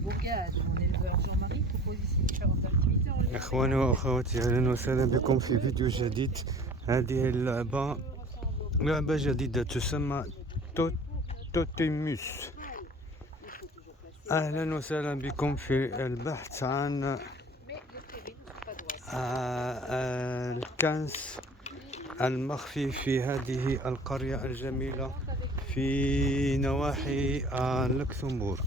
Bourgade, mon éleveur Jean-Marie propose ici différentes activités en ligne. إخواني وأخواتي أهلا وسهلا بكم في فيديو جديد. هذه اللعبة لعبة جديدة تسمى توتيموس. أهلا وسهلا بكم في البحث عن الكنز المخفي في هذه القرية الجميلة في نواحي لوكسمبورغ.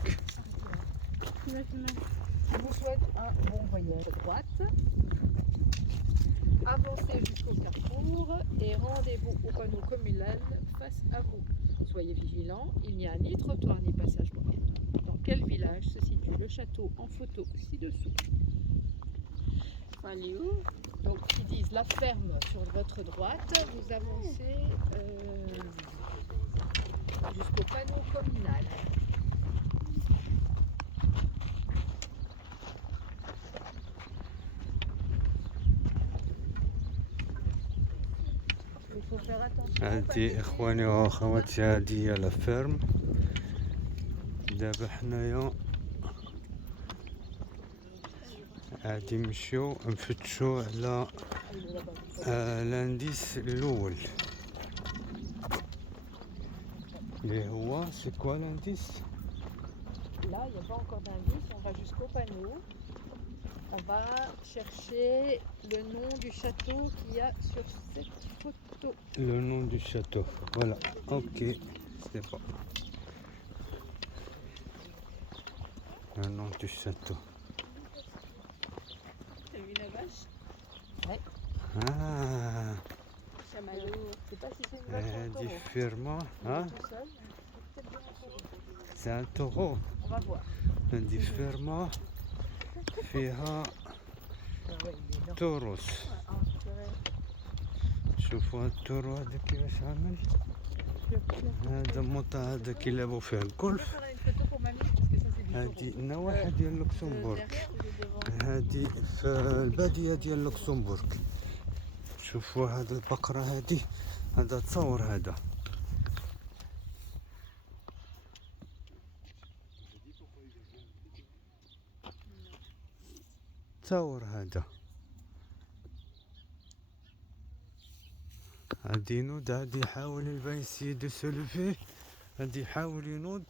Je vous souhaite un bon voyage à droite. Avancez jusqu'au carrefour et rendez-vous au panneau communal face à vous. Soyez vigilants, il n'y a ni trottoir ni passage pour piétons. Dans quel village se situe le château en photo ci-dessous? Donc ils disent la ferme sur votre droite, vous avancez jusqu'au panneau communal. Il faut faire attention. هذه إخواني وأخواتي هذه هي لا فيرم. دابا حنايا غادي نمشيو نفتشو على لانديس الأول اللي هو سي كوا لانديس. Là, il n'y a pas encore d'indice, on va jusqu'au panneau. On va chercher le nom du château qu'il y a sur cette photo. Le nom du château, voilà, ok, c'est bon. Le nom du château. T'as vu la vache? Ouais. Ah, Chamallow. Je sais pas si c'est une vache ou un taureau. différemment, hein? Tout seul, mais c'est peut-être bien un taureau. C'est un taureau. On va voir. Différemment, فيها توروس. شوفوا التورو هذا كيفاش عامل. هذا موطا هذا كيلعبوا فيه الجولف. هذه النواحي ديال لوكسمبورغ، هذه في البادية ديال لوكسمبورغ. شوفوا هذا البقرة هذه، هذا تصور هذا. تصور هذا. غادي ينوض، غادي يحاول البا يسيي دو سولفيه، غادي يحاول ينوض.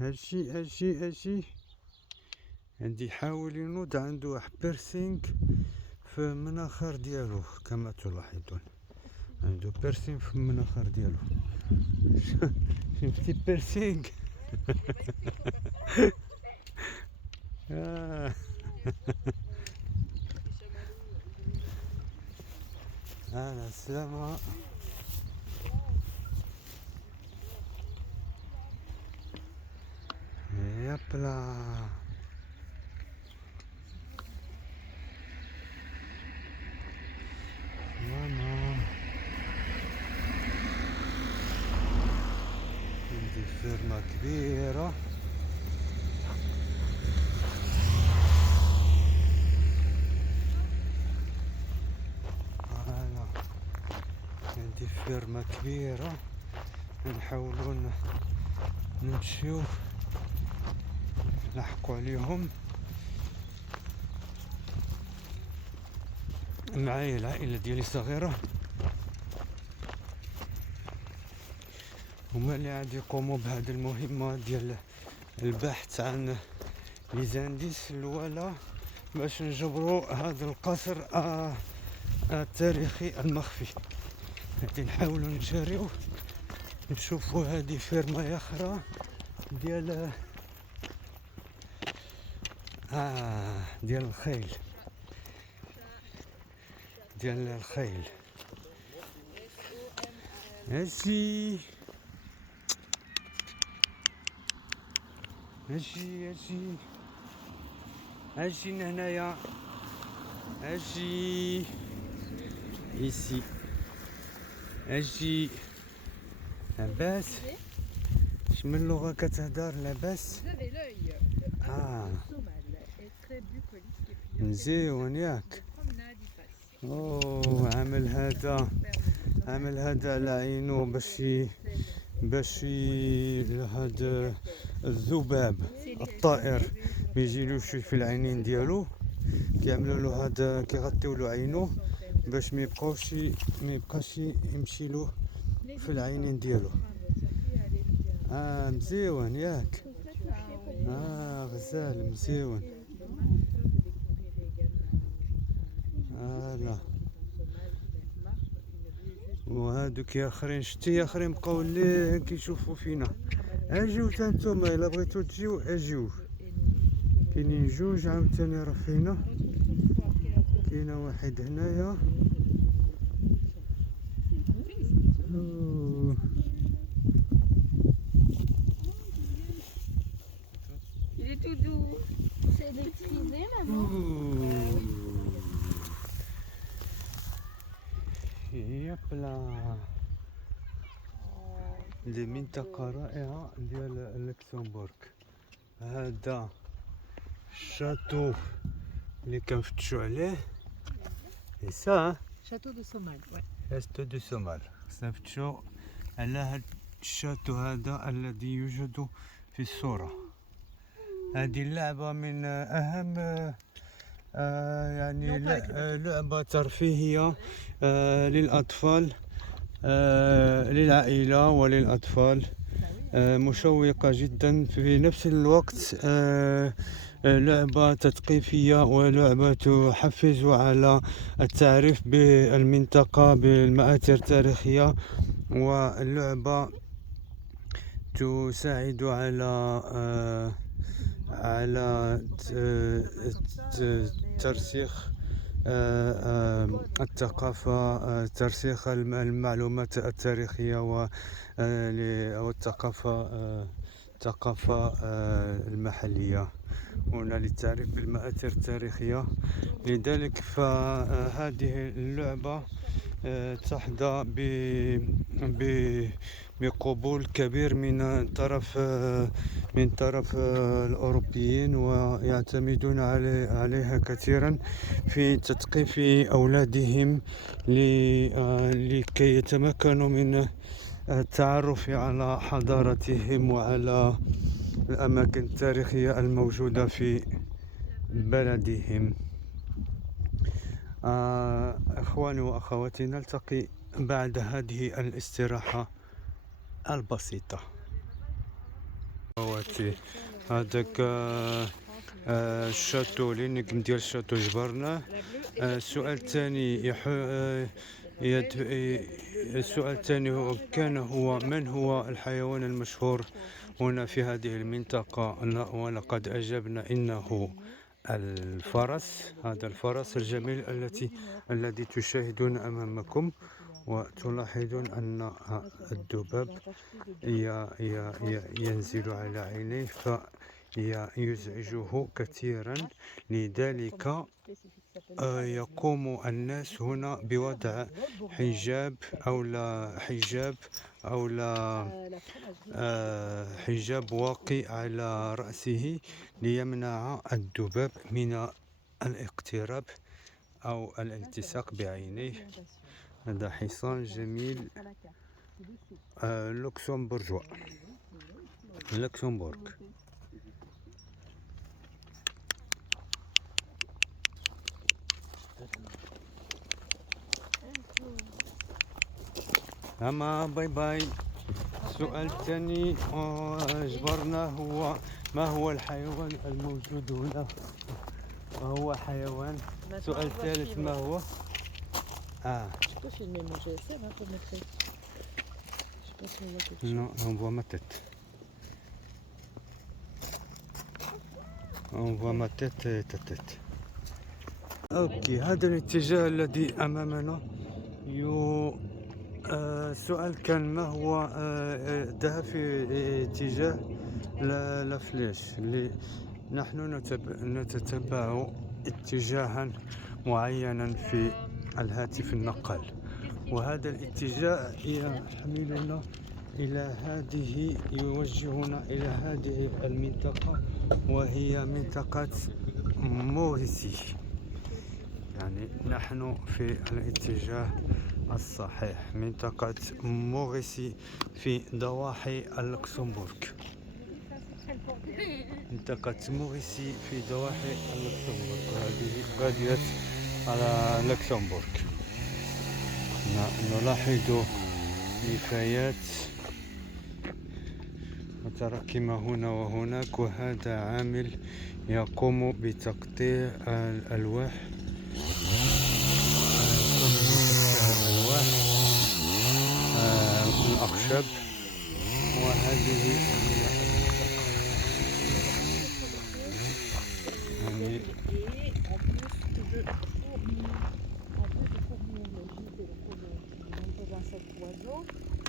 هادشي غادي يحاول ينوض. عنده واحد بيرسينغ في المناخير ديالو كما تلاحظون، عنده بيرسينغ في المناخير ديالو. شفتي بيرسينغ؟ أهلا السلامة. يابلا ماما، عندي فيرما كبيرة. عندي فيرما كبيرة، نحاولوا نمشيو نلحقوا عليهم. معايا العائلة ديالي صغيرة، هما اللي عاد يقوموا بهذه المهمة ديال البحث عن لي زانديس الأولى باش نجبروا هذا القصر التاريخي المخفي. غادي نحاولوا نجريو نشوفوا هذه فيرما اخرى ديال ديال الخيل، ديال الخيل. اجي اجي اجي اجي هنايا، اجي ici. اجي لاباس؟ شمن اللغة كتهدر؟ لاباس؟ مزيون ياك. اوه عامل هذا على عينو باش باش هذا الذباب الطائر ميجيلوش في العينين ديالو، كيعملوا له هذا، كيغطيو له عينو باش ما يبقاش يمشي له في العينين ديالو. مزيون ياك. غزال مزيون. لا وهادوك يا اخرين، شتي يا اخرين بقاو اللي كيشوفوا فينا. اجيو تا نتوما الا بغيتو تجيو اجيو. كاينين جوج عاوتاني راه فينا، كاينه واحد هنايا. Il est tout doux. C'est électrisé maman. يابلا. دي منطقة رائعة ديال لوكسمبورغ. هذا الشاتو اللي كنفتشوا عليه سا Château de Sommal. شاتو دو سومال. نفتشوا على هذا الشاتو هذا الذي يوجد في الصورة. هذه اللعبة من أهم يعني لعبة ترفيهية للأطفال، للعائلة وللأطفال، مشوقة جدا في نفس الوقت، لعبة تثقيفية ولعبة تحفز على التعريف بالمنطقة بالمآثر التاريخية، واللعبة تساعد على ترسيخ الثقافة، ترسيخ المعلومات التاريخية والثقافة المحلية هنا للتعريف بالمآثر التاريخية. لذلك فهذه اللعبة تحظى بقبول كبير من طرف الأوروبيين، ويعتمدون عليها كثيرا في تثقيف أولادهم لكي يتمكنوا من التعرف على حضارتهم وعلى الأماكن التاريخية الموجودة في بلدهم. إخواني وأخواتي، نلتقي بعد هذه الاستراحة البسيطة. أخواتي هذاك الشاتو اللي نجم ديال الشاتو جبرناه. السؤال الثاني هو من هو الحيوان المشهور هنا في هذه المنطقة؟ ولقد أجبنا إنه الفرس. هذا الفرس الجميل الذي تشاهدون أمامكم، وتلاحظون أن الذباب ينزل على عينيه فيزعجه كثيرا. لذلك يقوم الناس هنا بوضع حجاب أو لا حجاب واقي على رأسه ليمنع الذباب من الاقتراب أو الالتصاق بعينيه. هذا حصان جميل لوكسمبورغ. أما باي باي. السؤال الثاني جبرناه هو ما هو الحيوان الموجود هنا؟ وهو حيوان. السؤال الثالث ما هو؟ Je peux filmer mon GSM pour montrer. Je sais pas si on voit quelque chose. Non, on voit ma tête. On voit ma tête et ta tête. اوكي، هذا الاتجاه الذي امامنا السؤال كان ما هو ذهب في اتجاه لا فليش. نحن نتتبع اتجاها معينا في الهاتف النقال، وهذا الاتجاه يحملنا يوجهنا إلى هذه المنطقة، وهي منطقة موريسي. يعني نحن في الاتجاه الصحيح منطقة موريسي في ضواحي اللوكسمبورغ. منطقة موريسي في ضواحي اللوكسمبورغ، هذه بادية على اللوكسمبورغ. نلاحظ نفايات متراكمة هنا وهناك، وهذا عامل يقوم بتقطيع الألواح الأخشاب. وهذه هي يعني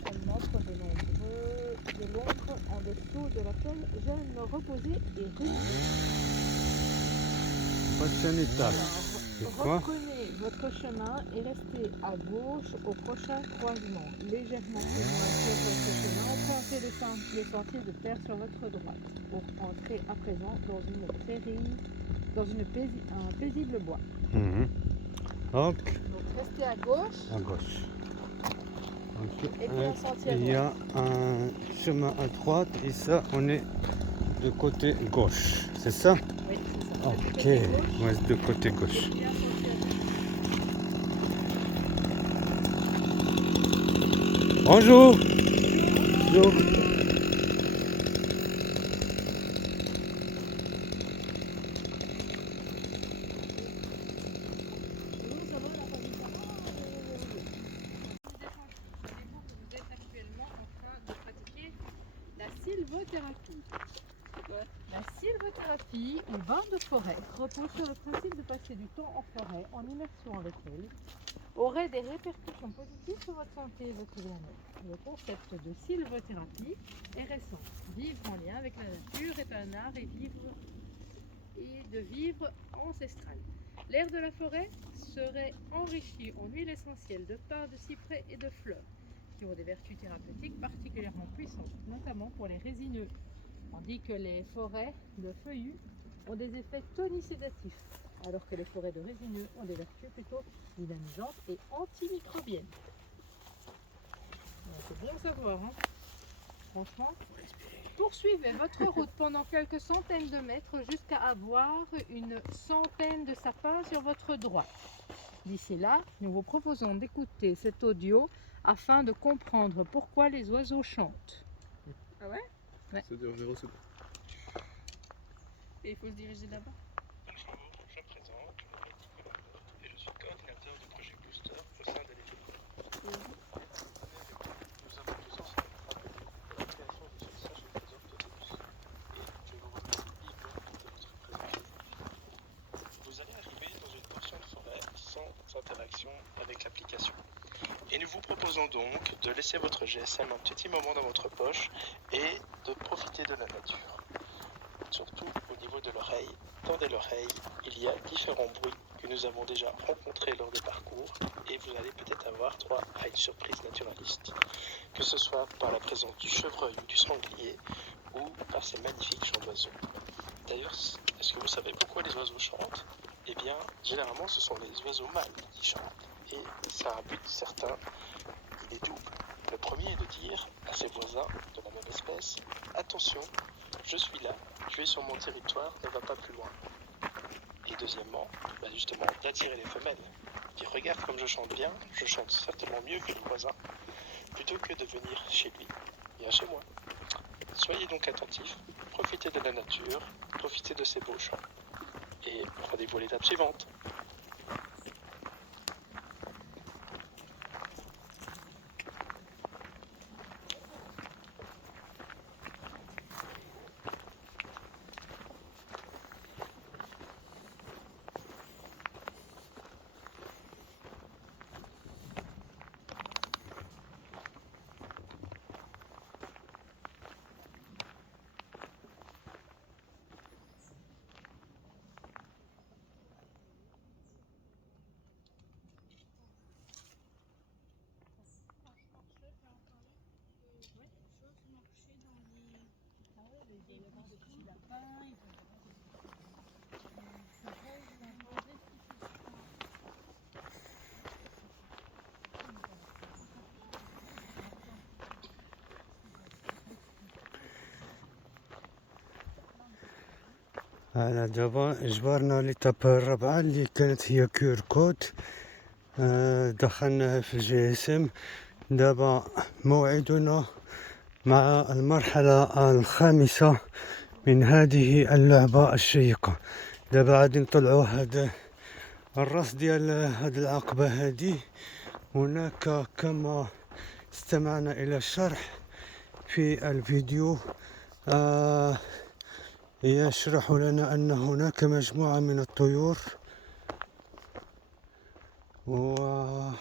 on offre de l'ombre en dessous de laquelle j'aime me reposer et ruminer. Reprenez votre chemin et restez à gauche au prochain croisement. Légèrement plus loin sur votre chemin, empruntez le sentier de terre sur votre droite pour entrer à présent dans une prairie, dans un paisible bois. Donc, restez à gauche. À gauche. Et puis un sentier à droite. Il y a un chemin à droite et ça, on est de côté gauche. C'est ça? Oui, c'est ça. Ok, ouais, de côté gauche. Bonjour. Bonjour. Sylvothérapie. La sylvothérapie ou bain de forêt repose sur le principe de passer du temps en forêt en immersion avec elle aurait des répercussions positives sur votre santé et votre bien-être. Le concept de sylvothérapie est récent. Vivre en lien avec la nature est un art et de vivre ancestral. L'air de la forêt serait enrichi en huile essentielle de pin, de cyprès et de fleurs, qui ont des vertus thérapeutiques particulièrement puissantes, notamment pour les résineux, tandis que les forêts de feuillus ont des effets tonisédatifs, alors que les forêts de résineux ont des vertus plutôt dynamisantes et antimicrobiennes. C'est bon à savoir, hein. Franchement. Poursuivez votre route pendant quelques centaines de mètres jusqu'à avoir une centaine de sapins sur votre droite. D'ici là, nous vous proposons d'écouter cet audio afin de comprendre pourquoi les oiseaux chantent. Ah ouais? Ouais. Ça dure 0 secondes. Et il faut se diriger là-bas. Bonjour, je me présente, je m'appelle Nicolas Meurthe et je suis coordinateur du projet Booster au sein de l'équipe. Nous avons tous ensemble travaillé pour la création de ce sachet trésor Totebus et je vous remercie vivement de votre présence aujourd'hui. Vous allez arriver dans une portion de forêt sans interaction avec l'application. Et nous vous proposons donc de laisser votre GSM un petit moment dans votre poche et de profiter de la nature. Surtout au niveau de l'oreille. Tendez l'oreille, il y a différents bruits que nous avons déjà rencontrés lors des parcours et vous allez peut-être avoir droit à une surprise naturaliste, que ce soit par la présence du chevreuil ou du sanglier ou par ces magnifiques chants d'oiseaux. D'ailleurs, est-ce que vous savez pourquoi les oiseaux chantent? Eh bien, généralement ce sont les oiseaux mâles qui chantent et ça a un but certain, il est double. Le premier est de dire à ses voisins de la même espèce, attention, je suis là, tu es sur mon territoire, ne va pas plus loin. Et deuxièmement, justement, d'attirer les femelles. Dire regarde comme je chante bien, je chante certainement mieux que le voisin. Plutôt que de venir chez lui, viens chez moi. Soyez donc attentifs, profitez de la nature, profitez de ces beaux chants. Et rendez-vous à l'étape suivante. على دابا اجبرنا ليتاب الرابعة اللي كانت هي كيور كود. دخلناها في الجي اس ام. دابا موعدنا مع المرحلة الخامسة من هذه اللعبة الشيقة. دابا غادي نطلعوا هذا الراس ديال هذه العقبة هذه. هناك كما استمعنا إلى الشرح في الفيديو يشرح لنا أن هناك مجموعة من الطيور، وإذا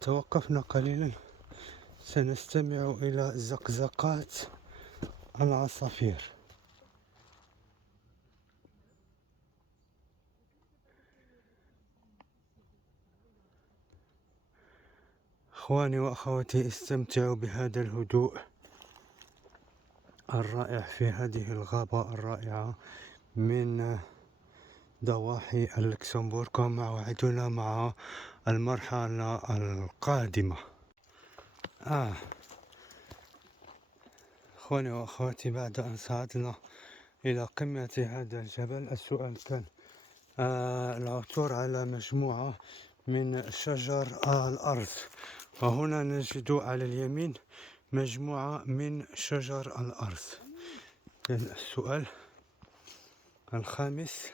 توقفنا قليلا سنستمع إلى زقزقات العصافير. اخواني واخواتي، استمتعوا بهذا الهدوء الرائع في هذه الغابة الرائعة من ضواحي اللوكسمبورغ، وموعدنا مع المرحلة القادمة. اخواني واخواتي، بعد ان صعدنا الى قمة هذا الجبل، السؤال كان العثور على مجموعة من شجر الأرز، وهنا نجد على اليمين مجموعة من شجر الأرز. السؤال الخامس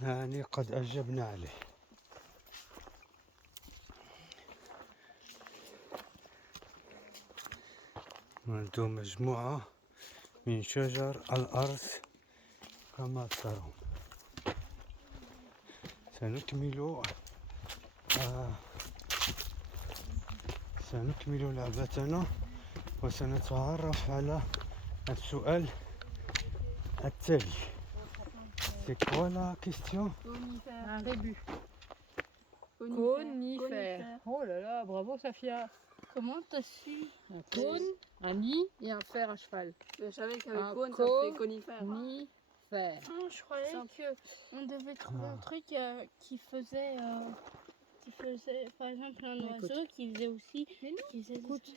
يعني قد أجبنا عليه. منذ مجموعة من شجر الأرز كما ترون. سنكمل لعبتنا وسنتعرف على السؤال التالي. C'est quoi la question? Un rébus. Conifère. Oh là là, bravo Safia. Comment t'as su? Un cône, un nid et un fer à cheval. Je savais qu'avec Un cône, ça fait conifère. Conifère. Non, je croyais qu'on devait trouver un truc qui faisait, par exemple, un oiseau qui faisait aussi. Mais non, qui faisait écoute.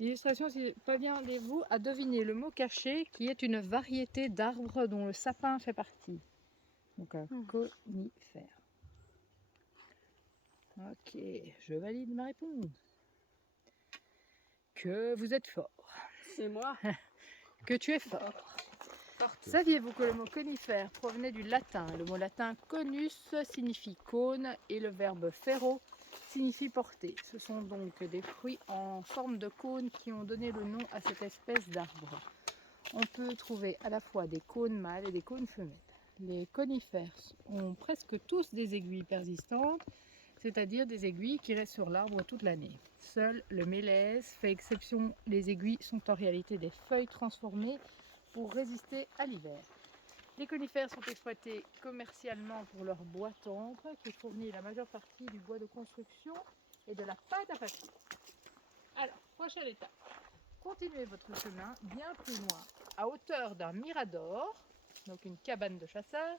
L'illustration, c'est pas bien, rendez-vous à deviner le mot caché qui est une variété d'arbres dont le sapin fait partie. Donc un conifère. Ok, je valide ma réponse. Que vous êtes fort. C'est moi. Que tu es fort. Saviez-vous que le mot conifère provenait du latin? Le mot latin conus signifie cône et le verbe fero signifie porter. Ce sont donc des fruits en forme de cône qui ont donné le nom à cette espèce d'arbre. On peut trouver à la fois des cônes mâles et des cônes femelles. Les conifères ont presque tous des aiguilles persistantes, c'est-à-dire des aiguilles qui restent sur l'arbre toute l'année. Seul le mélèze fait exception. Les aiguilles sont en réalité des feuilles transformées pour résister à l'hiver. Les conifères sont exploités commercialement pour leur bois tendre qui fournit la majeure partie du bois de construction et de la pâte à papier. Alors, prochaine étape. Continuez votre chemin bien plus loin, à hauteur d'un mirador, donc une cabane de chasseurs.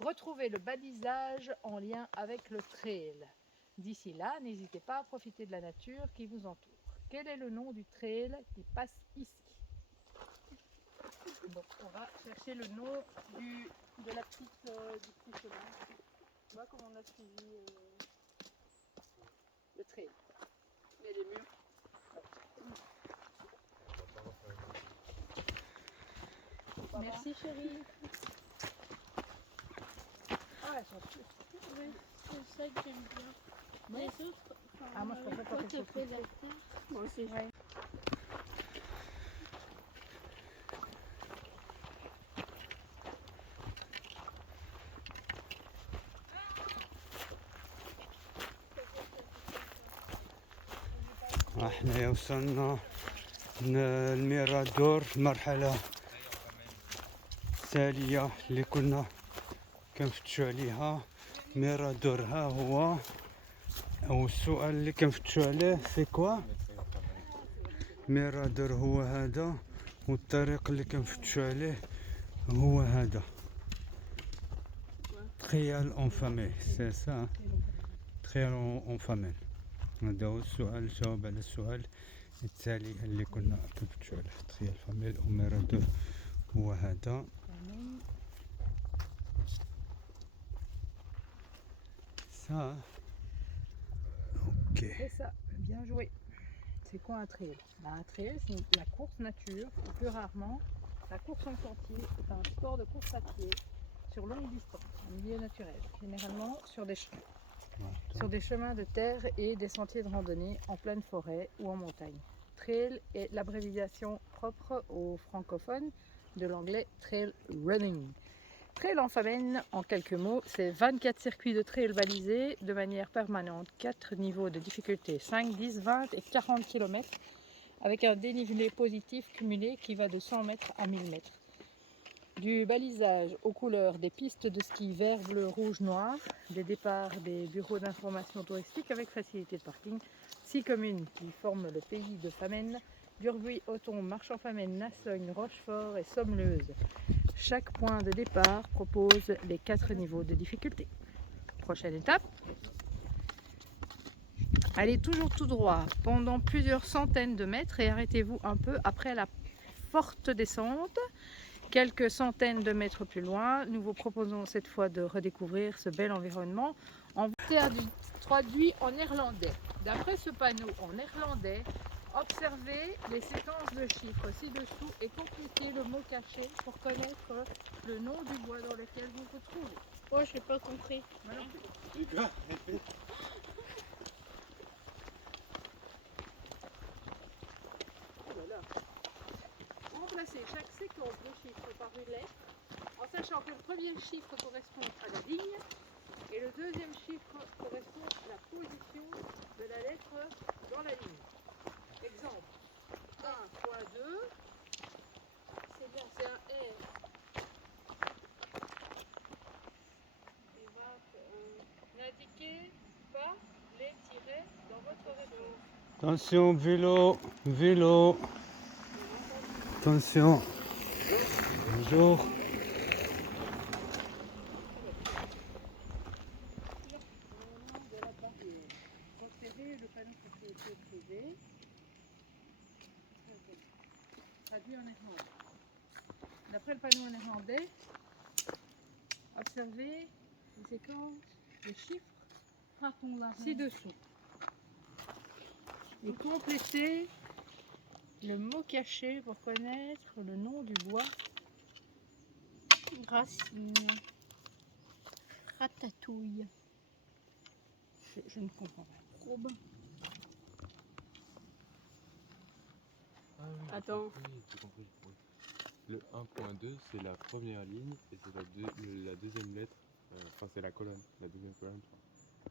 Retrouvez le balisage en lien avec le trail. D'ici là, n'hésitez pas à profiter de la nature qui vous entoure. Quel est le nom du trail qui passe ici? Donc on va chercher le nom de la petite du petit chemin. Tu vois comment on a suivi le trail. Il y a des murs. Merci chérie. Ah, elles sont sûres. Oui, c'est ça que j'aime bien. Ouais. Les autres, Ah, moi je préfère quand elles sont fait la terre. Moi aussi. Ouais. احنا وصلنا الميرادور، المرحلة التالية اللي كنا كنفتشو عليها. ميرادور ها هو، او السؤال اللي كنفتشو عليه سي كوا. ميرادور هو هذا، والطريق اللي كنفتشو عليه هو هذا. تخيل اون فامي، سي سا، تخيل اون فامي. هذا هو السؤال، الجواب على السؤال التالي اللي كنا كنفتشو عليه. تخيل فاميل او ميرادور وهذا ça. Ok. C'est ça, bien joué. C'est quoi un trail? Un trail, c'est la course nature, ou plus rarement, la course en sentier est un sport de course à pied sur longue distance, en milieu naturel, généralement sur des chemins de terre et des sentiers de randonnée en pleine forêt ou en montagne. Trail est l'abréviation propre aux francophones de l'anglais trail running. Trail en famine, en quelques mots, c'est 24 circuits de trail balisés de manière permanente, 4 niveaux de difficulté, 5, 10, 20 et 40 km, avec un dénivelé positif cumulé qui va de 100 mètres à 1000 mètres. Du balisage aux couleurs des pistes de ski vert, bleu, rouge, noir, des départs des bureaux d'information touristique avec facilité de parking, 6 communes qui forment le pays de Famenne, Durbuy, Othon, Marchand-Famenne, Nassogne, Rochefort et Sommeleuse. Chaque point de départ propose les 4 niveaux de difficulté. Prochaine étape. Allez toujours tout droit pendant plusieurs centaines de mètres et arrêtez-vous un peu après la forte descente. Quelques centaines de mètres plus loin, nous vous proposons cette fois de redécouvrir ce bel environnement en traduit en néerlandais. D'après ce panneau en néerlandais, observez les séquences de chiffres ci-dessous et complétez le mot caché pour connaître le nom du bois dans lequel vous vous trouvez. Oh, je n'ai pas compris. Les gars, répète. Remplacez chaque séquence de chiffres par une lettre, en sachant que le premier chiffre correspond à la ligne et le deuxième chiffre correspond à la position de la lettre dans la ligne. Exemple, 1 fois 2, c'est bien, c'est un R. Et n'indiquez pas les tirets dans votre réponse. Attention, vélo, vélo. Attention. Bonjour. De la barrière. Repérez le panneau propriété privée. Traduit en néerlandais. D'après le panneau en néerlandais, observez les séquences, les chiffres ci-dessous. Et complétez le mot caché pour connaître le nom du bois. Racine. Ratatouille. Je ne comprends pas. Robin. Ah oui, Attends. j'ai compris. Oui. Le 1.2 c'est la première ligne et c'est la deuxième lettre, enfin c'est la colonne, la deuxième colonne,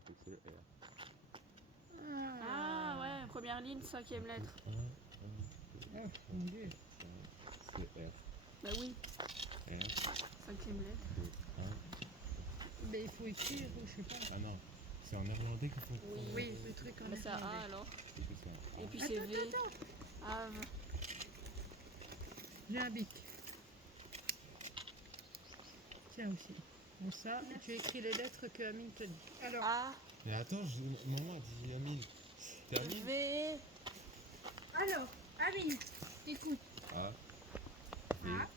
donc c'est le R. Ah ouais, première ligne, 5e lettre. Oh, mon Dieu. C'est R. Bah oui, R, 5e lettre. 1. Mais il faut écrire, je sais pas. Ah non, c'est en néerlandais qu'il faut. Oui, le truc en Bah c'est A néerlandais. alors. Et puis c'est un Et A. puis c'est V. Ave. J'ai un bic. Tiens aussi. Bon ça, tu écris les lettres que Amine te dit. Alors, A. Mais attends, maman a dit Amine. Termine. V. Alors, Amine, écoute. A, V, A,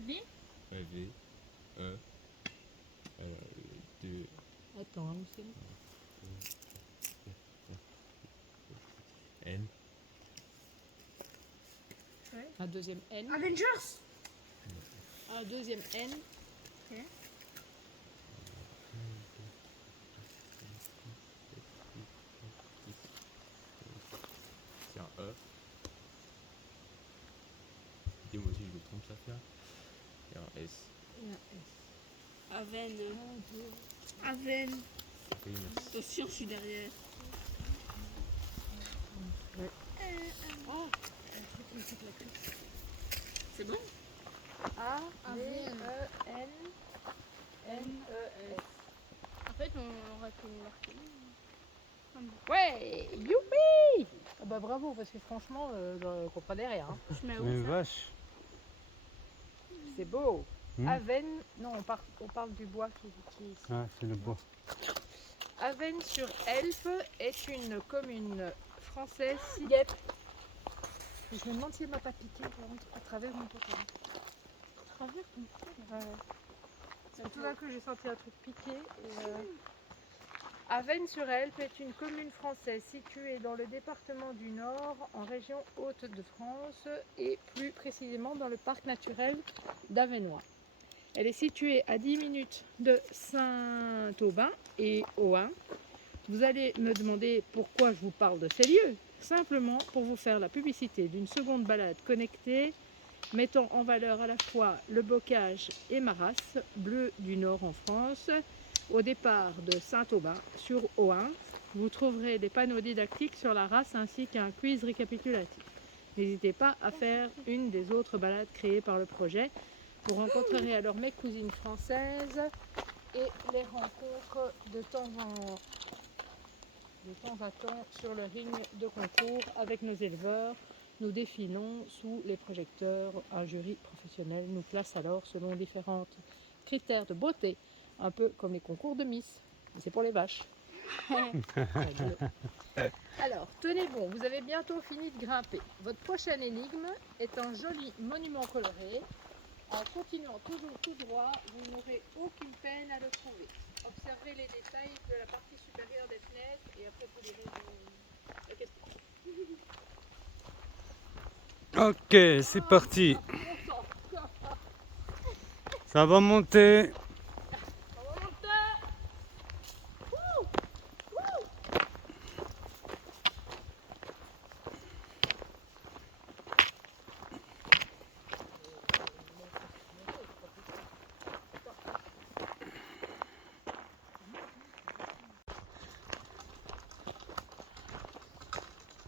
V, V, E, 2, attends, aussi. N, Un deuxième N. Avengers. Un deuxième N. c'est un E. Et moi aussi je me trompe ça là. Et un S. Et un S. Aven. Un, deux. Aven. Oui, merci. Attention, je suis derrière. Oh, C'est bon? A, V, E, N, N, E, S. En fait, on aurait pu marquer. Ouais, youpi! Ah bah bravo, parce que franchement, je ne comprenais rien. Hein. Je mets Une où ça? vache. C'est beau. Hmm. Aven, non, on parle du bois qui est ici. Ah, c'est le bois. Aven sur Elpe est une commune française située. Je me demande si elle m'a pas piqué à travers mon pantalon. En fait, Tout d'un coup, j'ai senti un truc piquer. Avesnes-sur-Helpe est une commune française située dans le département du Nord, en région Hauts-de-France et plus précisément dans le parc naturel d'Avesnois. Elle est située à 10 minutes de Saint-Aubin et Ohain. Vous allez me demander pourquoi je vous parle de ces lieux. Simplement pour vous faire la publicité d'une seconde balade connectée mettant en valeur à la fois le bocage et Maras, bleu du Nord en France. Au départ de Saint-Aubin sur Ohain, vous trouverez des panneaux didactiques sur la race ainsi qu'un quiz récapitulatif. N'hésitez pas à faire une des autres balades créées par le projet. Vous rencontrerez alors mes cousines françaises et les rencontres de temps à temps sur le ring de concours avec nos éleveurs. Nous défilons sous les projecteurs. Un jury professionnel nous classe alors selon différents critères de beauté, un peu comme les concours de Miss. Mais c'est pour les vaches. Alors, tenez bon, vous avez bientôt fini de grimper. Votre prochaine énigme est un joli monument coloré. En continuant toujours tout droit, vous n'aurez aucune peine à le trouver. Observez les détails de la partie supérieure des fenêtres et après vous lirez la question. Ok, c'est parti. Ça va monter.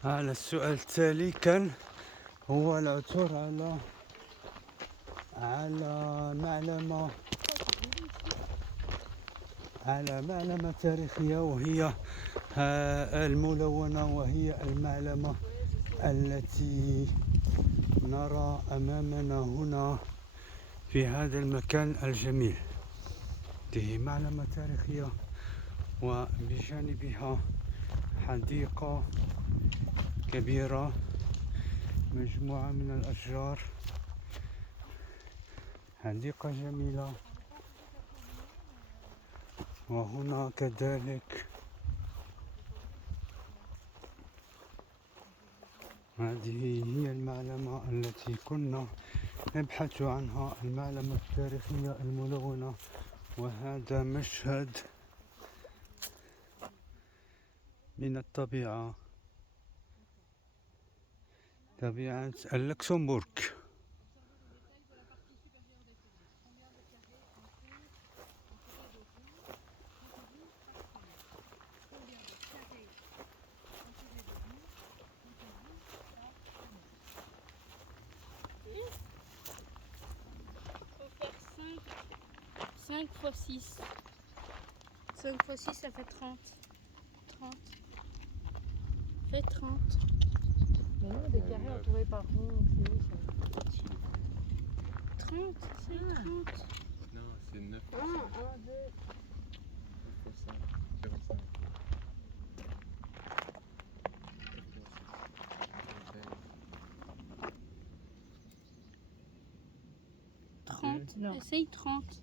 السؤال التالي كان هو العثور على معلمة تاريخية وهي الملونة، وهي المعلمة التي نرى أمامنا هنا في هذا المكان الجميل. هذه معلمة تاريخية وبجانبها حديقة كبيرة، مجموعة من الأشجار، حديقة جميلة. وهنا كذلك هذه هي المعلمة التي كنا نبحث عنها، المعلمة التاريخية الملونة. وهذا مشهد من الطبيعة، طبيعة اللوكسمبورغ. faut faire 5 x 6. 5 x 6, ça fait 30. 30. Fait 30. Mais non, des carrés entourés par rond. 30, c'est 30. Non, c'est 9 1, 2. fois 5, 45. 30. Non. Essaye 30.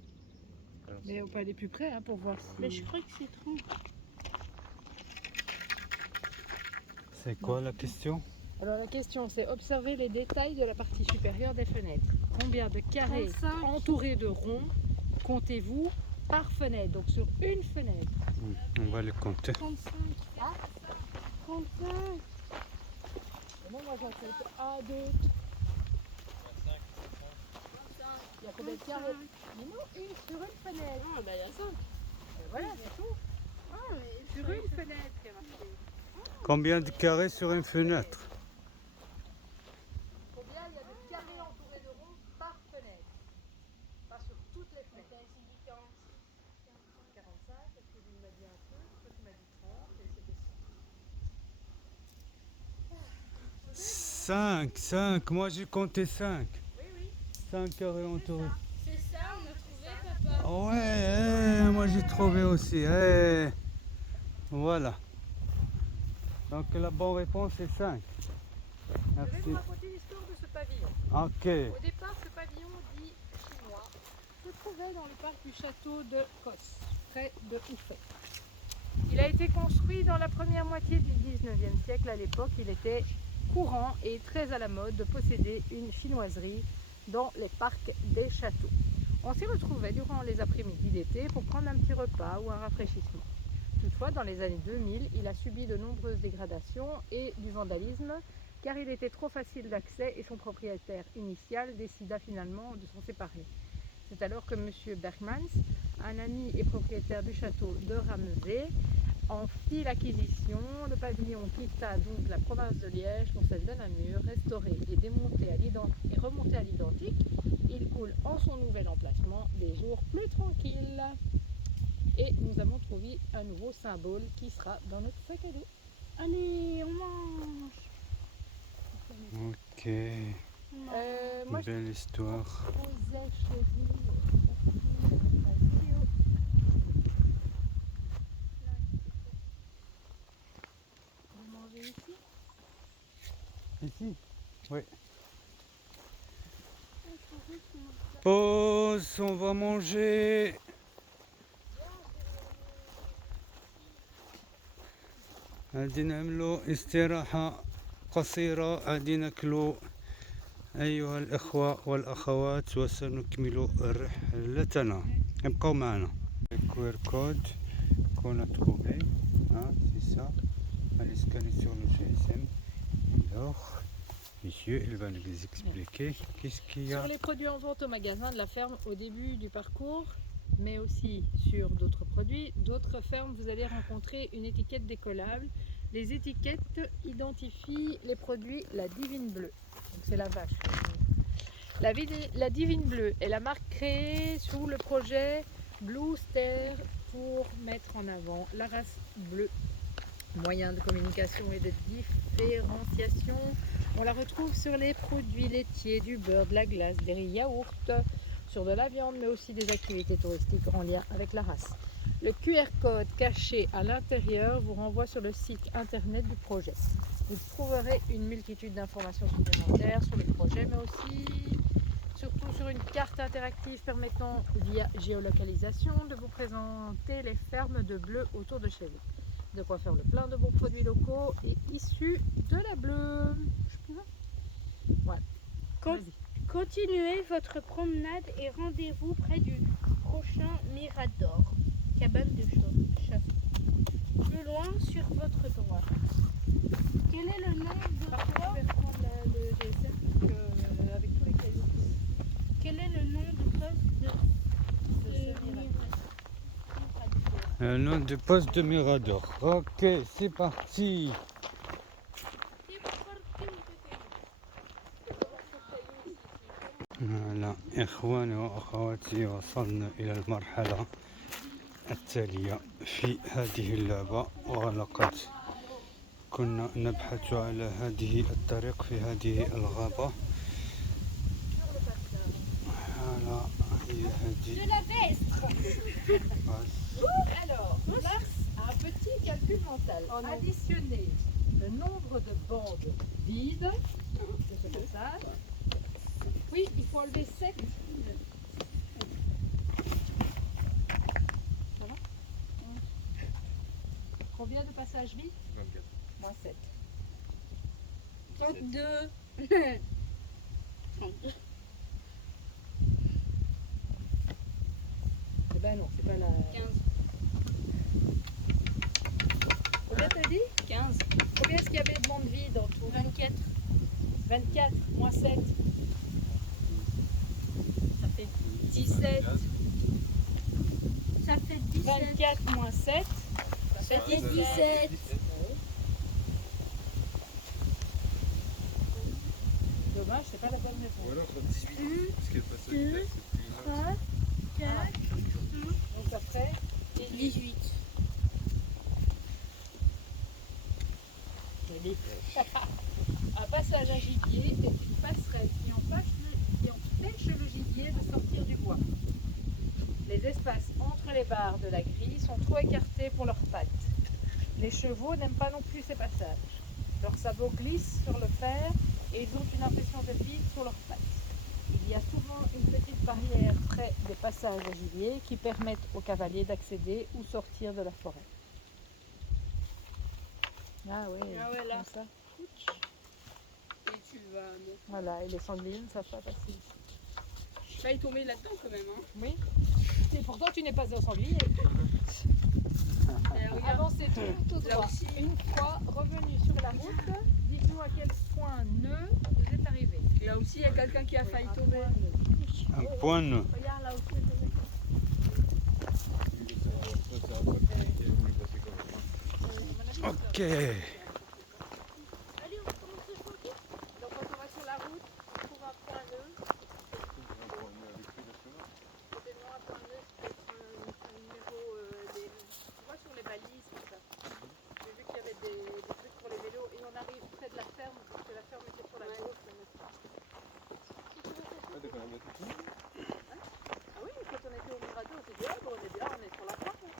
Mais on peut aller plus près pour voir si... Mais je crois que c'est 30. C'est quoi la question? Alors la question c'est observer les détails de la partie supérieure des fenêtres. Combien de carrés 35. entourés de ronds comptez-vous par fenêtre? Donc sur une fenêtre. On va les compter. 35. 35. Moi j'en compte 1, 2. Il y a combien de carrés? Mais non, une sur une fenêtre. Ah, bah il y a 5. Voilà, c'est tout. Ah, mais Sur une fenêtre, il y a marqué. Combien de carrés sur une fenêtre? Combien il y a de carrés entourés de ronds par fenêtre? Pas sur toutes les fenêtres. 45, est-ce que tu m'as dit un truc? Toi tu m'as dit 30 et c'était 5, 5. Moi j'ai compté 5. 5 carrés entourés. c'est ça, on a trouvé, papa. Ouais, moi j'ai trouvé aussi. Voilà. Donc la bonne réponse est 5. Je vais Merci. vous raconter l'histoire de ce pavillon. Ok. Au départ, ce pavillon dit chinois trouvait dans le parc du château de Kos, près de Oufet. Il a été construit dans la première moitié du 19e siècle. À l'époque, il était courant et très à la mode de posséder une chinoiserie dans les parcs des châteaux. On s'y retrouvait durant les après-midi d'été pour prendre un petit repas ou un rafraîchissement. Toutefois, dans les années 2000, il a subi de nombreuses dégradations et du vandalisme car il était trop facile d'accès et son propriétaire initial décida finalement de s'en séparer. C'est alors que M. Bergmans, un ami et propriétaire du château de Ramsey, en fit l'acquisition. Le pavillon quitta donc la province de Liège pour celle de Namur, restauré et démonté et remonté à l'identique. Il coule en son nouvel emplacement des jours plus tranquilles. Et nous avons trouvé un nouveau symbole qui sera dans notre sac à dos. Allez, on mange. Ok, Moi, belle histoire. je posais chez vous. On va manger ici. Ici? Oui. Pause, on va manger. غادي نعملو استراحة قصيرة، غادي ناكلو أيها الإخوة والأخوات وسنكمل رحلتنا. ابقوا معنا. QR code qu'on a trouvé, hein, c'est ça. Allez scanner sur le GSM. Alors, monsieur, il va nous expliquer qu'est-ce qu'il y a. Sur les produits en vente au magasin de la ferme au début du parcours, mais aussi sur d'autres produits, d'autres fermes, vous allez rencontrer une étiquette décollable. Les étiquettes identifient les produits La Divine Bleue. Donc c'est la vache. La Divine Bleue est la marque créée sous le projet Blue Star pour mettre en avant la race bleue. Moyen de communication et de différenciation, on la retrouve sur les produits laitiers, du beurre, de la glace, des riz yaourts, sur de la viande, mais aussi des activités touristiques en lien avec la race. Le QR code caché à l'intérieur vous renvoie sur le site internet du projet. Vous trouverez une multitude d'informations supplémentaires sur le projet, mais aussi surtout sur une carte interactive permettant via géolocalisation de vous présenter les fermes de bleu autour de chez vous. De quoi faire le plein de bons produits locaux et issus de la bleue. Voilà. Continuez votre promenade et rendez-vous près du prochain Mirador, cabane de chasse. Plus loin sur votre droite. Quel est le nom de quoi? Le GSM avec tous les cailloux. Quel est le nom de poste de Mirador? Le nom du poste de Mirador. Ok, c'est parti. هلا إخواني وأخواتي، وصلنا إلى المرحلة التالية في هذه اللعبة، ولقد كنا نبحث على هذه الطريق في هذه الغابة. هلا هي هذه. Alors, place un petit calcul mental. Additionner le nombre de bandes vides de ce passage. Oui, il faut enlever 7. Ça va? Combien de passages vides? 24. Moins 7. 32. Eh ben non, c'est pas la... 15. Combien t'as dit? 15. Combien est-ce qu'il y avait de bandes vides en tout? 24. 24 moins 7. Ça fait 17. Ça fait 17. 24 moins 7. Ça fait 17. Dommage, c'est pas la bonne réponse. Ou alors 18. Parce que le passage du lac, c'est plus 3, 4, Donc ça ferait 18. joli. Un passage à gibier est une passerelle qui empêche le gibier de sortir du bois. Les espaces entre les barres de la grille sont trop écartés pour leurs pattes. Les chevaux n'aiment pas non plus ces passages. Leurs sabots glissent sur le fer et ils ont une impression de vide sur leurs pattes. Il y a souvent une petite barrière près des passages à gibier qui permettent aux cavaliers d'accéder ou sortir de la forêt. Ah oui, Ah ouais, là. comme ça. Et tu vas. Bon. Voilà, et les sangliers ne savent pas passer ici. Je vais tomber là-dedans quand même. Hein. Oui. Et pourtant, tu n'es pas un sanglier. Et regarde, Avancez tout là droit. aussi. Une fois revenu sur la route, dites-nous à quel point nœud vous êtes arrivé. là aussi, il y a quelqu'un qui a failli tomber. Un point nœud. Regarde là aussi. Ok. Allez, on commence le chantier. Donc quand on va sur la route, on trouve un point nœud. Donnez-nous un point nœud, c'est peut-être un numéro, tu vois, sur les balises, tout ça. J'ai vu qu'il y avait des trucs pour les vélos et on arrive près de la ferme, parce que la ferme était sur la gauche. Ah oui, quand on était au Mirador, on s'est dit, ah bon, on est bien, on est sur la ferme.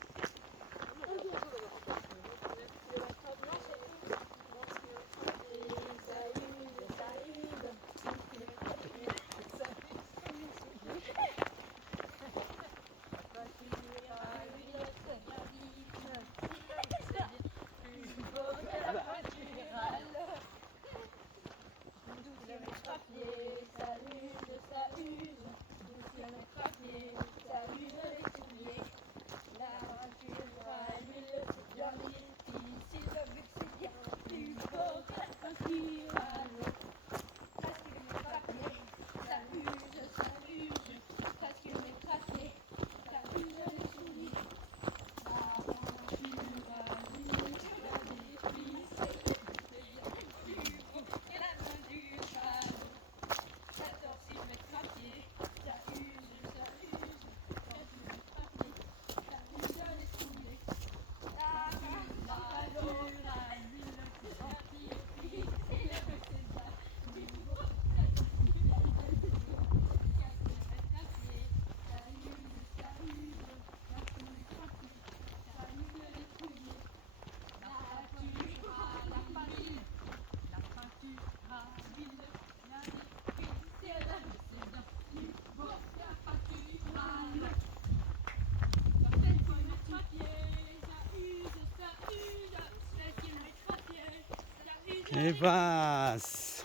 Evas.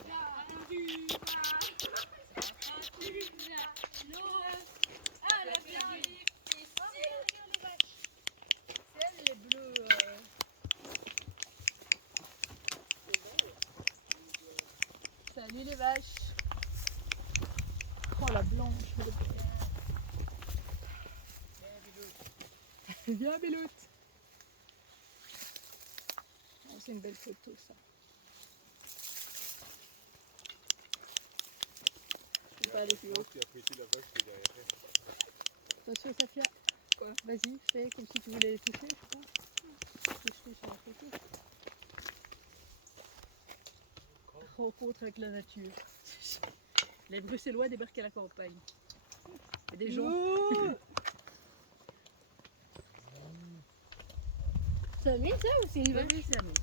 Salut les vaches. Oh la blanche. Viens Béloute. Oh, c'est une belle photo ça. Je peux pas aller plus haut. Attention Safia. Quoi? Vas-y, fais comme si tu voulais les toucher, je sais pas. Toucher sur la photo. Rencontre avec la nature. Les Bruxellois débarquent à la campagne. Et des gens. C'est Amine ça ou c'est une vache? Oui, c'est Amine.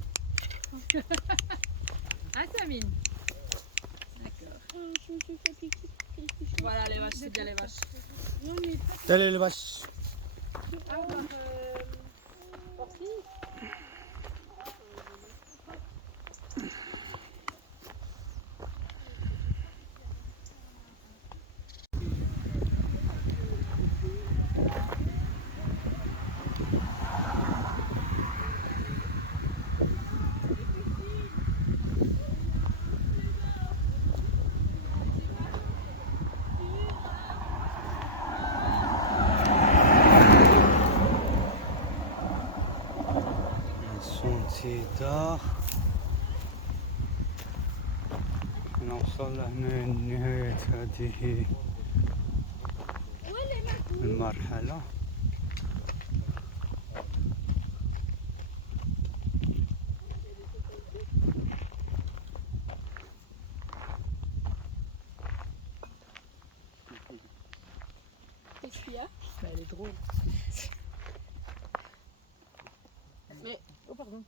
Ah, c'est Amine. D'accord. Je me suis fatiguée. Voilà les vaches, c'est bien les vaches. Non mais Allez les vaches. Ah, on va porter. sentier d'art. نوصل لنهاية هذه المرحلة. qu'est-ce qu'il y a? Bah, elle est drôle. Mais- Oh pardon.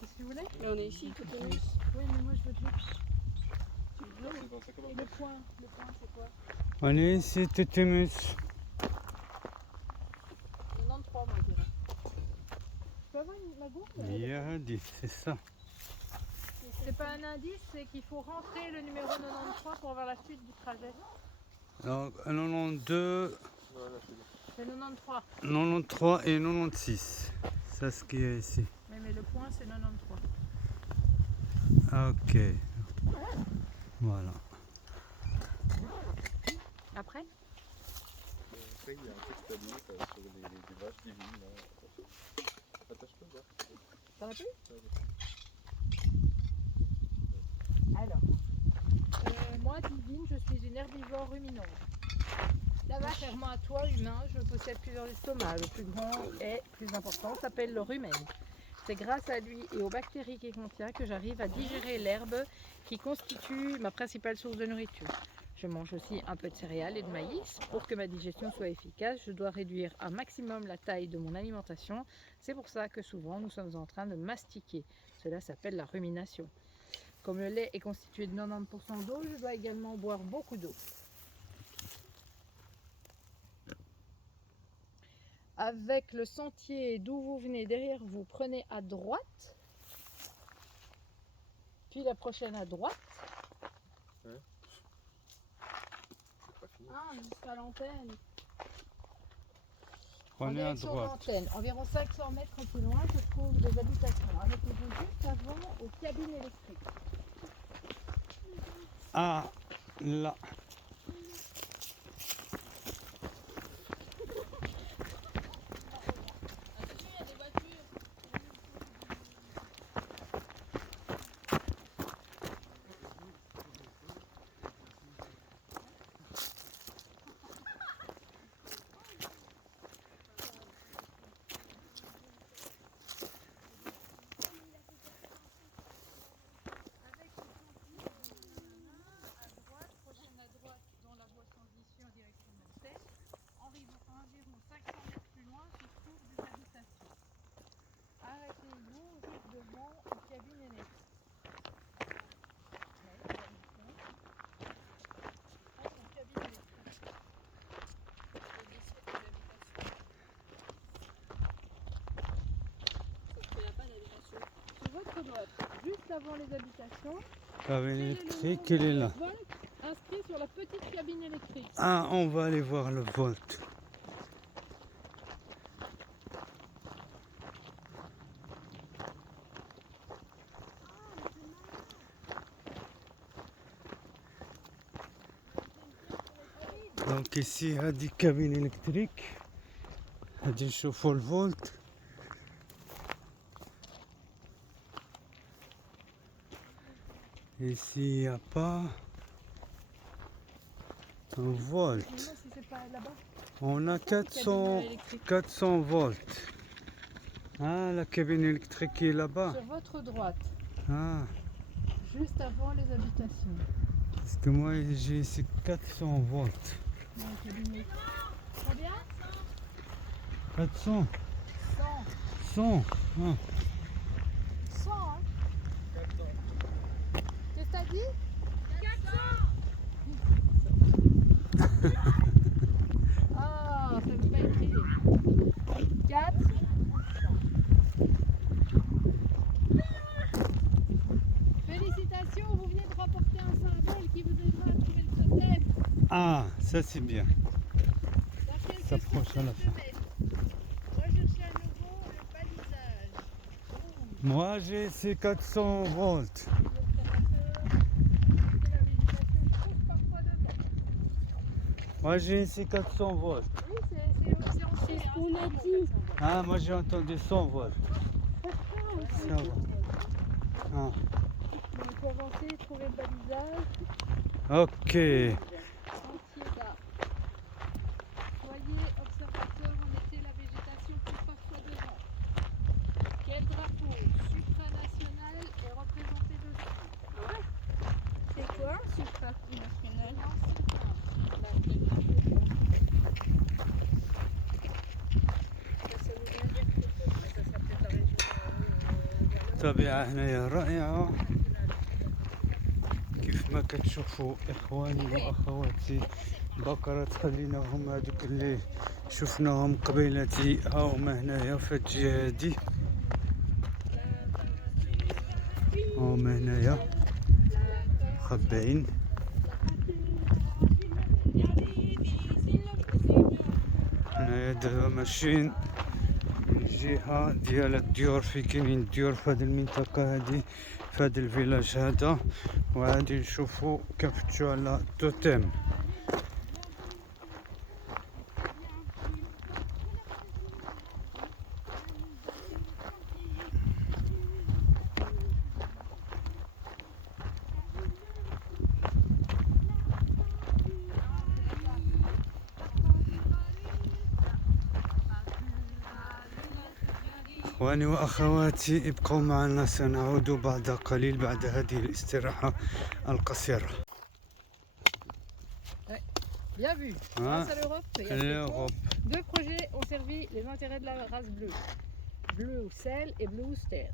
Qu'est-ce que tu voulais? Mais on est ici tout au long. Oui, mais moi je veux de l'eau. Tu veux de l'eau? Et le point c'est quoi? On est ici, Tétémus. 93 moi je dirais. Tu peux avoir ma gourde? Yahadi, c'est ça. C'est pas un indice, c'est qu'il faut rentrer le numéro 93 pour avoir la suite du trajet. Donc 92, C'est 93. 93 et 96. C'est ce qu'il y a ici. Mais le point c'est 93. Ok. Voilà. Après? Après, il y a un texte à lire sur les vaches divines. Là. Attache-toi, voir. T'en as plus? Ouais. Alors, moi divine, je suis une herbivore ruminante. Contrairement à toi, humain, je possède plusieurs estomacs. Le plus grand et plus important s'appelle le rumen. C'est grâce à lui et aux bactéries qu'il contient que j'arrive à digérer l'herbe qui constitue ma principale source de nourriture. Je mange aussi un peu de céréales et de maïs. Pour que ma digestion soit efficace, je dois réduire un maximum la taille de mon alimentation. C'est pour ça que souvent nous sommes en train de mastiquer. Cela s'appelle la rumination. Comme le lait est constitué de 90% d'eau, je dois également boire beaucoup d'eau. Avec le sentier d'où vous venez derrière vous, prenez à droite, puis la prochaine à droite. C'est pas fini. Ah, jusqu'à l'antenne. Prenez à Direction droite. l'antenne. Environ 500 mètres plus loin, je trouve des habitations. Arrêtez-vous juste avant aux cabines électriques. Ah, là. Environ 500 mètres plus loin, je trouve des habitations. Arrêtez-vous juste devant aux cabines électriques. Sur votre droite, juste avant les habitations, Cabine électrique, il est là. Volt inscrit sur la petite cabine électrique. Ah, on va aller voir le Volt. Donc ici il y a des cabines électriques, il y a des chauffe-eau le Volt. Ici il n'y a pas un Volt. Je me demande si c'est pas là-bas. On a Cabine 400 volts. Ah, la cabine électrique est là-bas. Sur votre droite, Ah, juste avant les habitations. parce que moi j'ai ici 400 volts. Dans la cabine électrique. Combien 400, 100. 100. Ah. 100, hein? Qu'est-ce que t'as dit? 400. Ah, ça veut pas écrire. 4. Félicitations, vous venez de remporter un symbole qui vous aidera à trouver le totem. Ah, ça c'est bien. Dans quelques Ça approche à la fin. centimètres. Recherchez à nouveau le balisage. Moi j'ai ici 400 volts. Moi j'ai ici 400 volts. Oui, c'est ancien. ce qu'on a dit. Ah, moi j'ai entendu 100 volts. Ça va. Ah. Il faut avancer, trouver le balisage. Ok. Sentier bas. Soyez observateur en été, la végétation pousse parfois devant. Quel drapeau supranational est représenté dessus? C'est quoi un supranational? طبيعة هنايا رائعة كيف ما كتشوفوا إخواني وأخواتي بقرات خليناهم هادوك اللي شفناهم قبيلتي هاهما هنايا في الجهة هادي هاهما هنايا مخبعين هنايا دابا ماشيين الجهة ديال الديور في كاينين الديور في هاد المنطقة هادي في هاد الفيلاج هذا وغادي نشوفو كنفتشو على التوتيم إخواني وأخواتي ابقوا معنا سنعود بعد قليل بعد هذه الاستراحة القصيرة. Bien vu. Hein? Grâce à l'Europe, L'Europe. deux projets ont servi les intérêts de la race bleue. Bleu ou sel et bleu ou ster.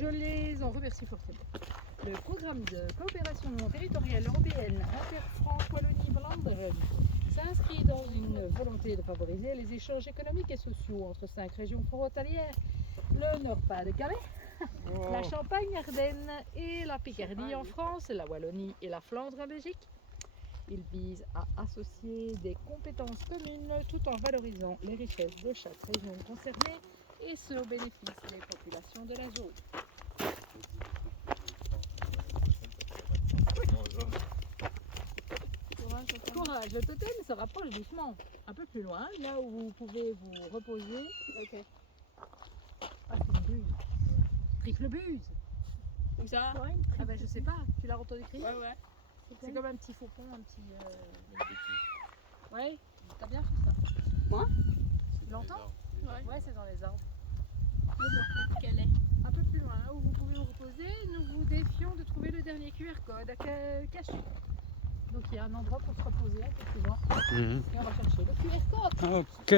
Je les en remercie fortement. Le programme de coopération territoriale européenne Inter-France-Wallonie-Vlaanderen s'inscrit dans une volonté de favoriser les échanges économiques et sociaux entre 5 régions frontalières. Le Nord-Pas-de-Calais, la Champagne-Ardenne et la Picardie en France, la Wallonie et la Flandre en Belgique. Il vise à associer des compétences communes tout en valorisant les richesses de chaque région concernée et ce au bénéfice des populations de la zone. Courage, le totem se rapproche doucement, un peu plus loin, là où vous pouvez vous reposer. Ok. Ah, c'est une buse. Triflebuse. Où ça? Ah ben je sais pas, tu l'as entendu crier? Ouais, ouais. C'est comme un petit faucon, un petit... Ouais, t'as bien fait ça. Moi? Tu l'entends? Ouais. Ouais, c'est dans les arbres. Quel est? Un peu plus loin, là où vous pouvez vous reposer, nous vous défions de trouver le dernier QR code caché. Donc il y a un endroit pour se reposer un peu plus loin. Et on va chercher le QR code. Ok.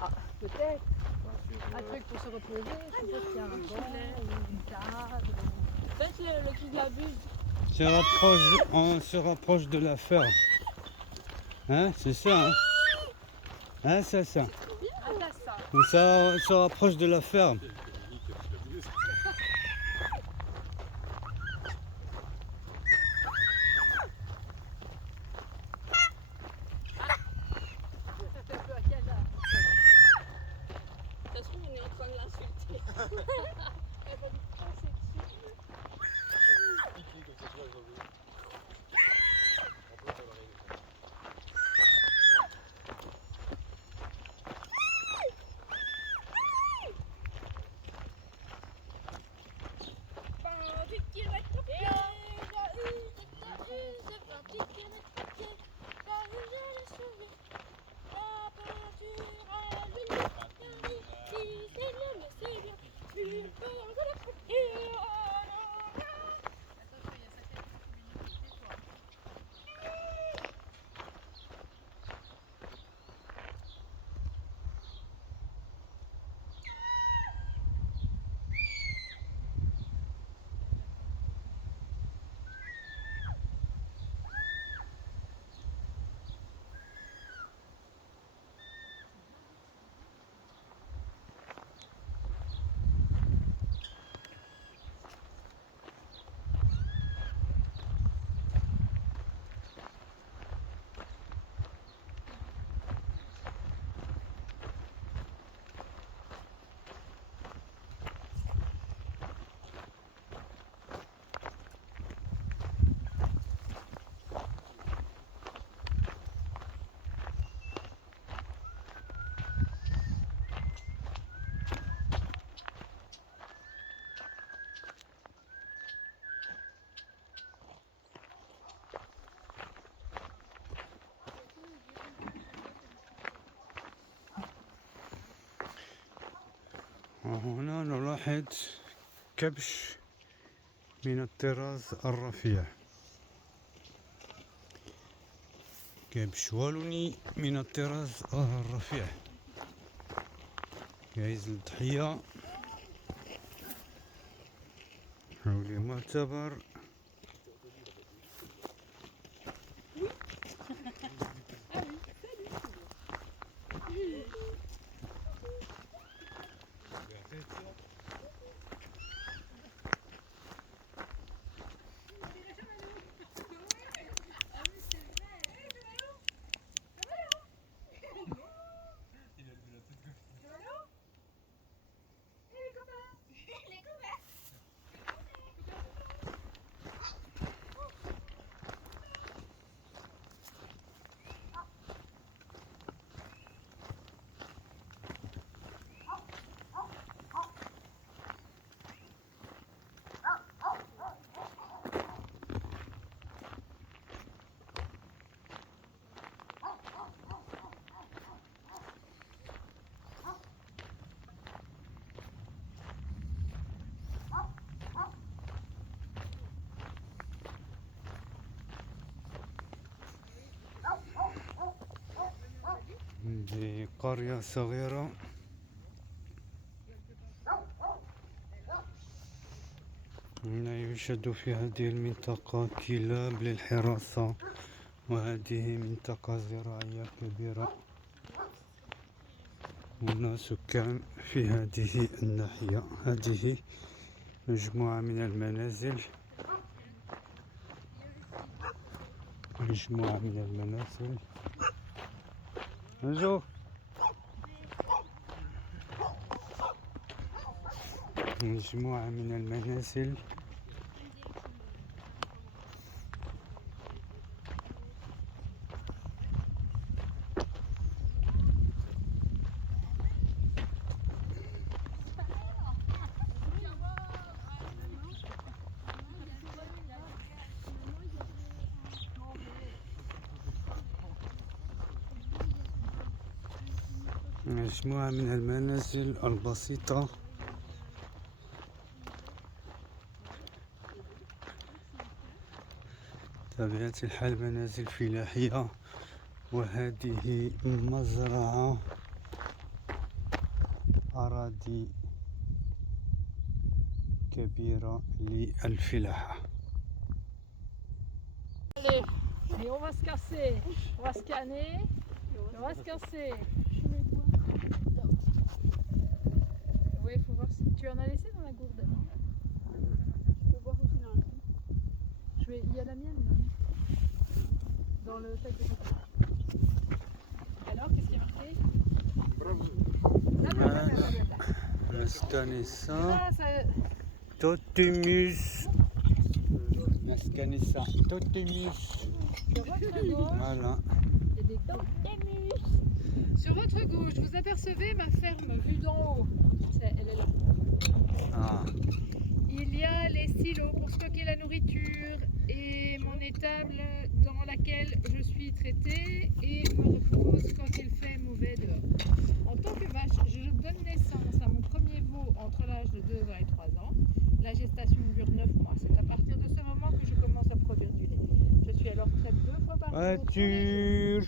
Ah, peut-être. Un truc pour se reposer, peut-être qu'il y a un banc ou une table. Peut-être le truc de la buse. On se rapproche de la ferme. Hein, c'est ça, hein? Hein, c'est ça. Ah, t'as ça. On se rapproche de la ferme. Ça fait un peu à Casa. Ça se trouve, on est en train de l'insulter. Elle va lui passer dessus. وهنا نلاحظ كبش من الطراز الرفيع. كبش والوني من الطراز الرفيع جاهز للتضحية حولي معتبر هذه قرية صغيرة. لا يوجد في هذه المنطقة كلاب للحراسة، وهذه منطقة زراعية كبيرة. هنا سكان في هذه الناحية. هذه مجموعة من المنازل، مجموعة من المنازل. نزو مجموعة من المنازل. مجموعة من المنازل البسيطة. بطبيعة الحال منازل فلاحية، وهذه مزرعة، أراضي كبيرة للفلاحة. Allez, et on va se casser, on va scanner, on va se casser. Oui, il faut voir si tu en as laissé dans la gourde. Je peux voir aussi dans la pluie. Il y a la mienne là, dans le sac de coton. Alors, qu'est-ce qui est marqué? مسكنسة Ah, ça... توتيموس. مسكنسة توتيموس. Sur votre gauche, Voilà. il y a des Totemus. Sur votre gauche, vous apercevez ma ferme vue d'en haut. Elle est là. Ah. Il y a les silos pour stocker la nourriture et mon étable dans laquelle je suis traitée et me repose quand il fait mauvais dehors. En tant que vache, je donne naissance à mon premier veau entre l'âge de 2 ans et 3 ans. La gestation dure 9 mois. C'est à partir de ce moment que je commence à produire du lait. Je suis alors traite 2 fois par jour. Voiture.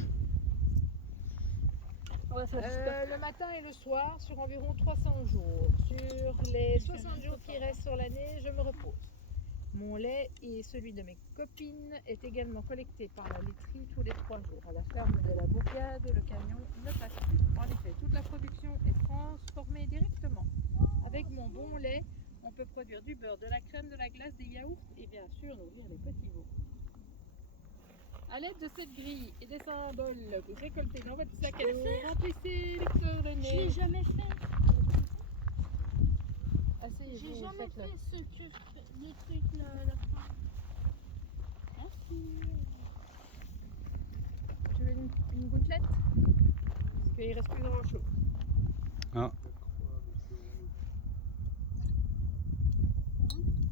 Le matin et le soir sur environ 300 jours. Sur les 60 jours qui restent sur l'année, je me repose. Mon lait et celui de mes copines est également collecté par la laiterie tous les 3 jours. À la ferme de la Bourgade, le camion ne passe plus. En effet, toute la production est transformée directement. Avec mon bon lait, on peut produire du beurre, de la crème, de la glace, des yaourts et bien sûr nourrir les petits veaux. A l'aide de cette grille et des symboles, vous récoltez dans votre sac à dos, remplissez les coordonnées. Je l'ai jamais fait. Asseyez-vous, J'ai jamais faites-le. fait ce que le truc là, la fin. Merci. Tu veux une gouttelette? Parce qu'il reste plus grand chose. Ah.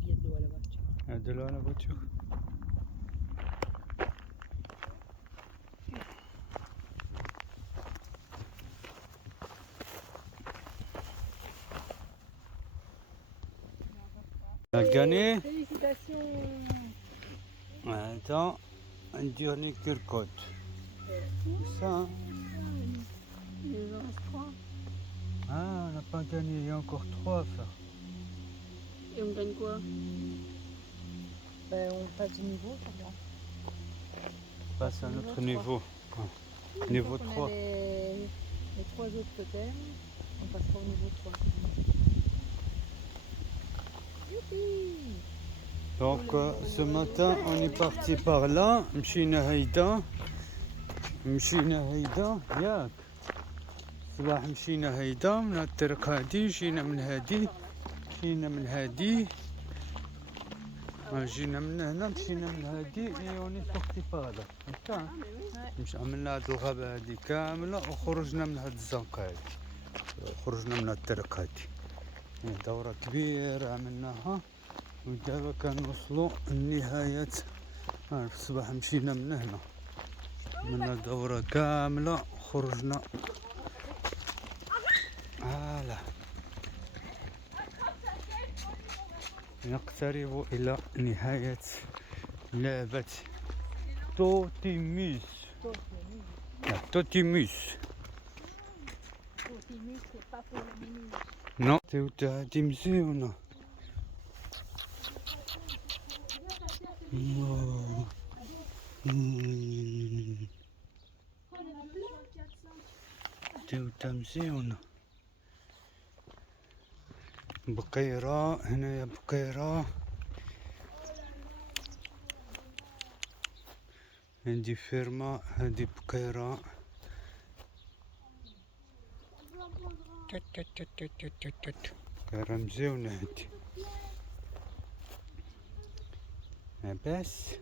Il y a de l'eau à la voiture. Il y a de l'eau à la voiture. Tu as gagné. Félicitations. Attends, un dernier code. C'est ça, hein? Il en reste 3. Ah, on n'a pas gagné, il y a encore 3 à faire. Et on gagne quoi? Ben, on passe du niveau, je crois. On passe à notre niveau. Ouais. Niveau 3. Les 3 autres totems, on passera au niveau 3. Youpi! Donc ce matin on est parti par là, مشينا هيدا ياك صباح مشينا هيدا من الطريق هادي، جينا من هادي، مشينا من هادي، جينا من هنا، مشينا من هادي، اي اوني سورتي باغ هذا، فهمت؟ مش عملنا هاد الغابة هادي كاملة وخرجنا من هاد الزنقة هادي، خرجنا من الطريق هادي، دورة كبيرة عملناها. ودابا كنوصلوا لنهاية. في الصباح مشينا من هنا، عملنا دورة كاملة وخرجنا. فوالا نقترب إلى نهاية لعبة توتيموس. توتيموس continue, c'est pas pour le ménage. Non, تيوتا هادي مزيونة. الله. تيوتا مزيونة. بقيرة هنايا بقيرة. عندي فيرما هادي بقيرة. بقيرة مزيونة هادي. لاباس.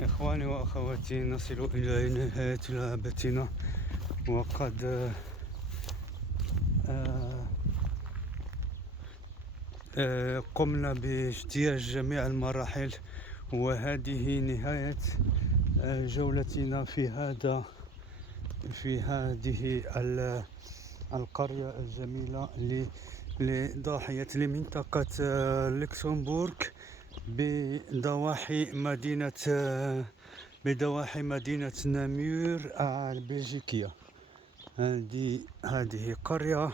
إخواني وأخواتي، نصل إلى نهاية لعبتنا، وقد قمنا باجتياز جميع المراحل، وهذه نهاية جولتنا في هذه القرية الجميلة لضاحية لمنطقة لوكسمبورغ بضواحي مدينة نامور البلجيكية. هذه قرية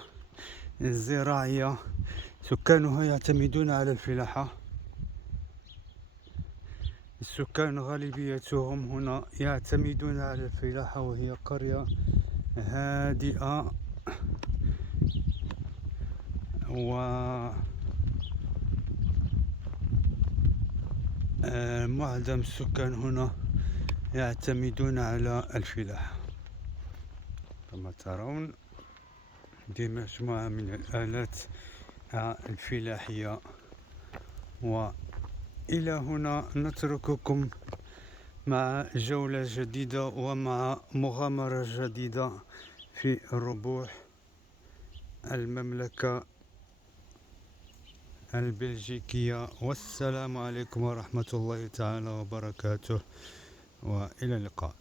زراعية، سكانها يعتمدون على الفلاحة. السكان غالبيتهم هنا يعتمدون على الفلاحة، وهي قرية هادئة معظم السكان هنا يعتمدون على الفلاحة. كما ترون دي مجموعة من الآلات الفلاحية. وإلى هنا نترككم مع جولة جديدة ومع مغامرة جديدة في ربوع المملكة البلجيكية. والسلام عليكم ورحمة الله تعالى وبركاته، وإلى اللقاء.